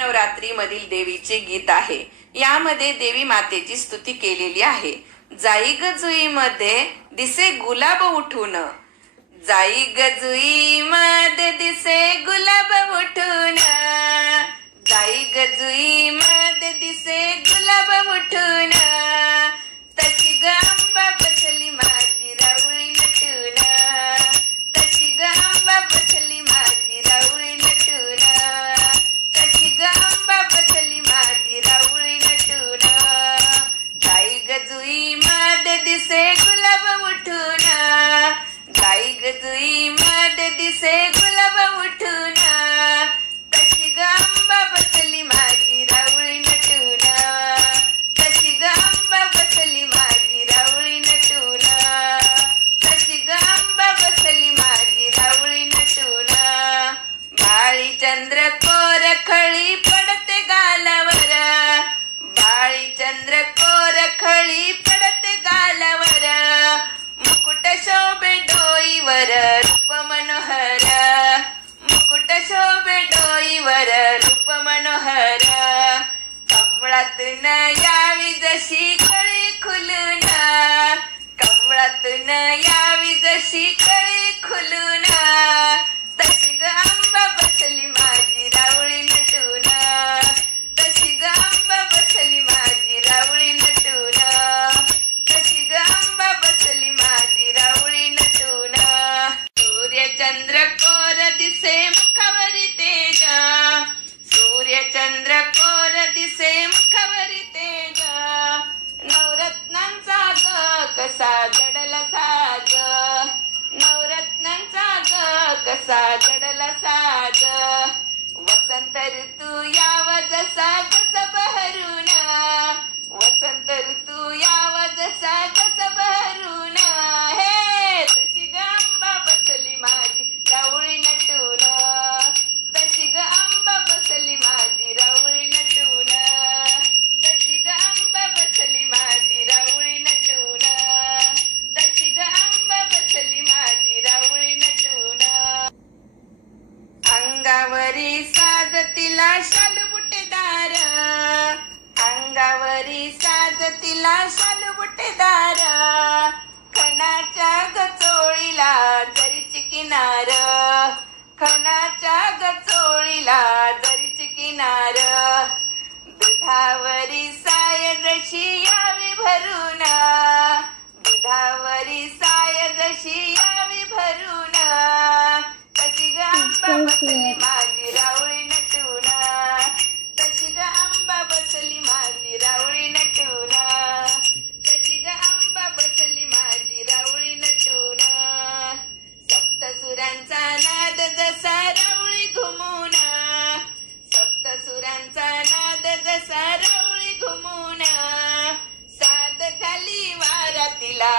नवरात्री मधील देवीचे गीत आहे. यामध्ये देवी मातेची स्तुती केलेली आहे. जाई ग जुई मध्ये दिसे गुलाब उठून, जाई ग जुई मध्ये दिसे गुलाब उठून, जाई ग जुई मध्ये दिसे गुलाब उठून, तशी ग अंबा बसली माझी राऊळी नटून, तशी ग अंबा बसली माझी राऊळी नटून, तशी ग अंबा बसली माझी राऊळी नटून, जाई ग जुई मध्ये दिसे गुलाब उठून, जाई ग जुई मध्ये दिसे गुलाब उठून, तशी ग अंबा बसली माझी राऊळी नटून, तशी ग अंबा बसली माझी राऊळी नटून, तशी ग अंबा बसली माझी राऊळी नटून, बाळी चंद्र कोर खळी पडते गालावर, बाळी चंद्र कोर खळी पडते गालावर, मुकुट शोभे डोईवर रूप मनोहर, मुकुट शोभे डोईवर रूप मनोहर, कमळातून यावी जशी कळी खुलून, कमळातून यावी जशी कळी खुलून, तशी ग अंबा बसली माझी राऊळी नटून, तशी ग अंबा बसली माझी राऊळी नटून, तशी ग अंबा बसली माझी राऊळी नटून, सूर्यचंद्र कोर दिसे मुखावरी तेज, सूर्यचंद्र कोर दिसे मुखावरी तेज, नवरत्नांचा ग कसा जडला साज, नवरत्नांचा ग कसा जडला साज, वसंत ऋतू यावा जसा जस बहरून, वसंत ऋतू यावा जसा जस बहरून, हे तशी ग अंबा बसली माझी राऊळी नटून, तशी ग अंबा बसली माझी राऊळी नटून, तशी ग अंबा बसली माझी राऊळी नटून, तशी ग अंबा बसली माझी राऊळी नटून, अंगावरी साज तिला शालू बुटेदार, अंगावरी साज तिला शालू बुटेदार, खणाच्या गचोळीला जरीची किनार, खणाच्या गचोळीला जरीची किनार, दुधावरी साय जशी यावी भरून, दुधावरी साय जशी यावी भरून, तशी ग अंबा बसली माझी राऊळी नटून, तशी ग अंबा बसली माझी राऊळी नटून, तशी ग अंबा बसली माझी राऊळी नटून, सप्तसुरांचा नाद जसा राऊळी घुमून, सप्तसुरांचा नाद जसा राऊळी घुमून, साद घाली वारा तिला